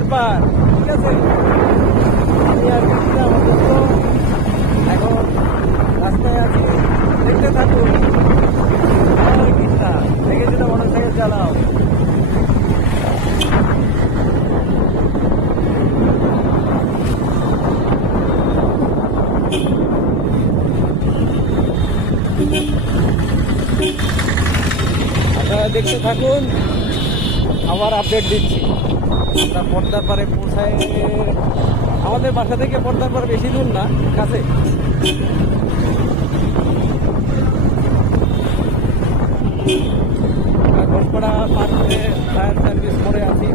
পদ্মার পার, ঠিক আছে। আমি আর কিছু না, এখন রাস্তায় আছি, দেখতে থাকুন। কৃষ্ণা দেখেছি না, মোটর সাইকেল চালাও। আপনারা দেখতে থাকুন, আবার আপডেট দিচ্ছি। আমরা পদ্মার পারে পৌঁছায়, আমাদের বাসা থেকে পদ্মার পারে বেশি দূর না, কাছে। ঘোষপাড়া পার করে ফায়ার সার্ভিস করে আছি।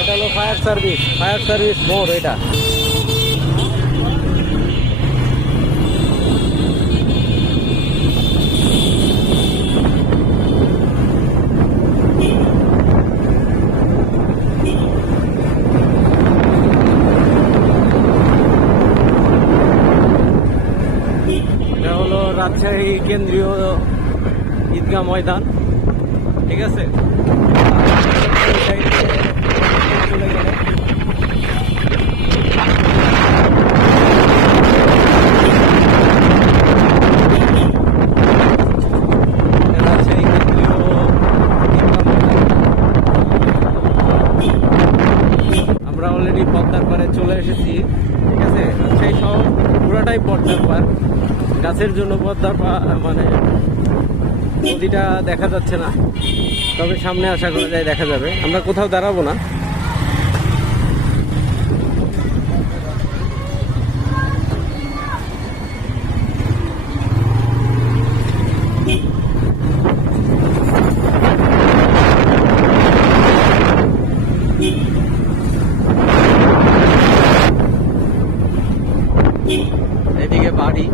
এটা হলো ফায়ার সার্ভিস মোড় এটা। এটা হলো রাজশাহী কেন্দ্রীয় ঈদগাহ ময়দান, ঠিক আছে। আমরা অলরেডি পদ্মার পাড়ে চলে এসেছি, ঠিক আছে। সেই শহর পুরোটাই পদ্মার পাড়। গাছের জন্য পদ্মার মানে নদীটা দেখা যাচ্ছে না, তবে সামনে আশা করা যায় দেখা যাবে। আমরা কোথাও দাঁড়াবো না। এদিকে বাড়ি,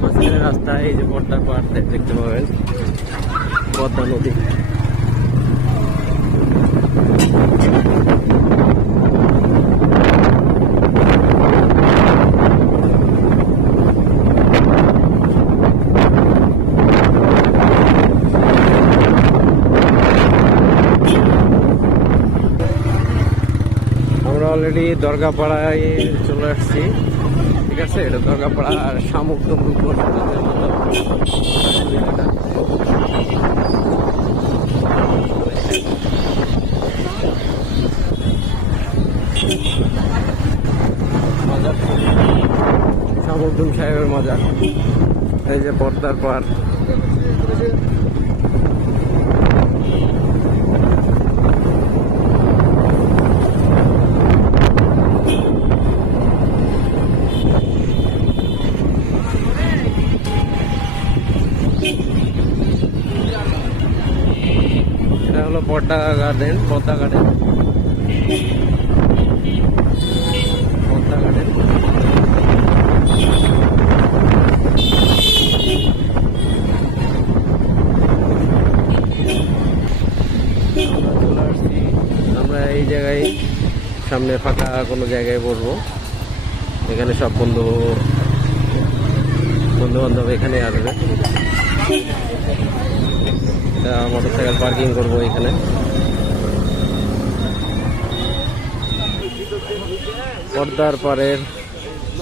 মাঝখানে রাস্তা, এই যে পদ্মার পাড় দেখতে পাবেন, পদ্মা নদী। আমরা অলরেডি দরগাপাড়ায় চলে আসছি, ঠিক আছে। এটা দরগাপাড়া আর শামুকদম শামুকদম সাহেবের মজার। এই যে পদ্মার পাড়। এটা হলো পদ্মা গার্ডেন। আমরা এই জায়গায় সামনে ফাঁকা কোনো জায়গায় বসবো। এখানে সব বন্ধু বান্ধব এখানে আসবে। মোটরসাইকেল পার্কিং করবো এখানে।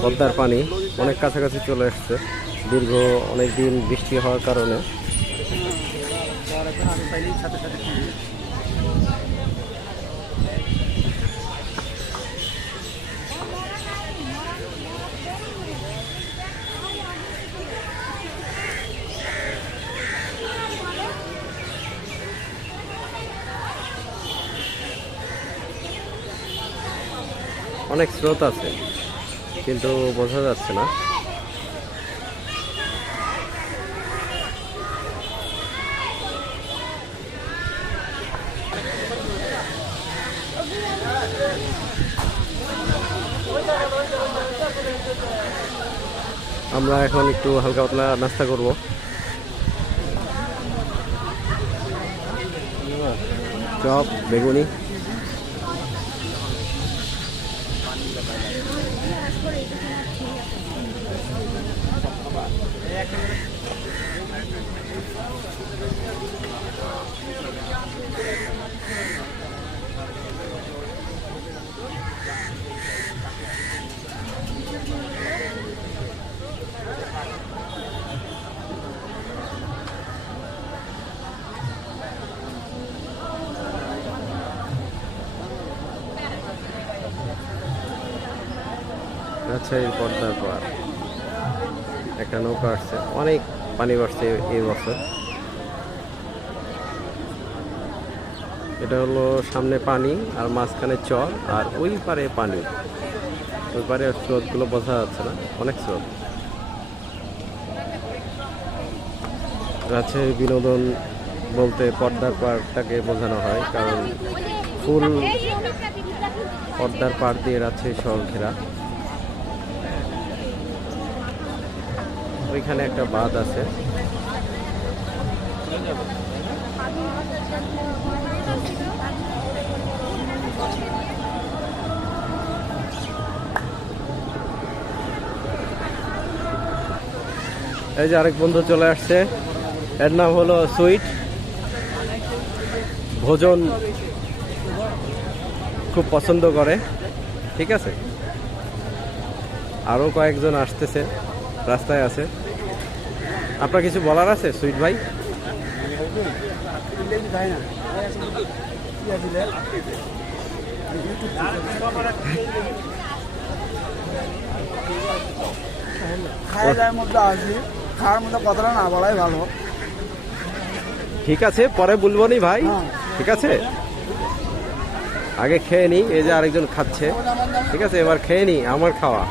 পদ্মার পানি অনেক কাছাকাছি চলে আসছে। দীর্ঘ অনেক দিন বৃষ্টি হওয়ার কারণে অনেক স্রোত আছে, কিন্তু বোঝা যাচ্ছে না। আমরা এখন একটু হালকা পাতলা নাস্তা করব। চপ বেগুনি। আচ্ছা, এই পদ্মার পার একটা নৌকা আসছে, অনেক পানি বাড়ছে এই বছর। এটা হলো সামনে পানি আর মাঝখানে চর, আর ওই পারে পানি। ওই পারে স্রোতগুলো বোঝা যাচ্ছে না, অনেক স্রোত। রাজশাহী বিনোদন বলতে পদ্মার পাড়টাকে বোঝানো হয়, কারণ ফুল পদ্মার পাড় দিয়ে রাজশাহী শহর ঘেরা। ওইখানে একটা বাঁধ আছে। এই যে আরেক বন্ধু চলে আসছে, এর নাম হলো সুইট। ভোজন খুব পছন্দ করে, ঠিক আছে। আরো কয়েকজন আসতেছে, রাস্তায় আছে। আপনার কিছু বলার আছে সুইট ভাই? খাওয়ার মধ্যে আসি, খাওয়ার মধ্যে কথাটা না বলাই ভালো। ঠিক আছে, পরে বলবো নি ভাই, ঠিক আছে। আগে খেয়ে নি, এই যে আরেকজন খাচ্ছে, ঠিক আছে। এবার খেয়ে নি, আমার খাওয়া।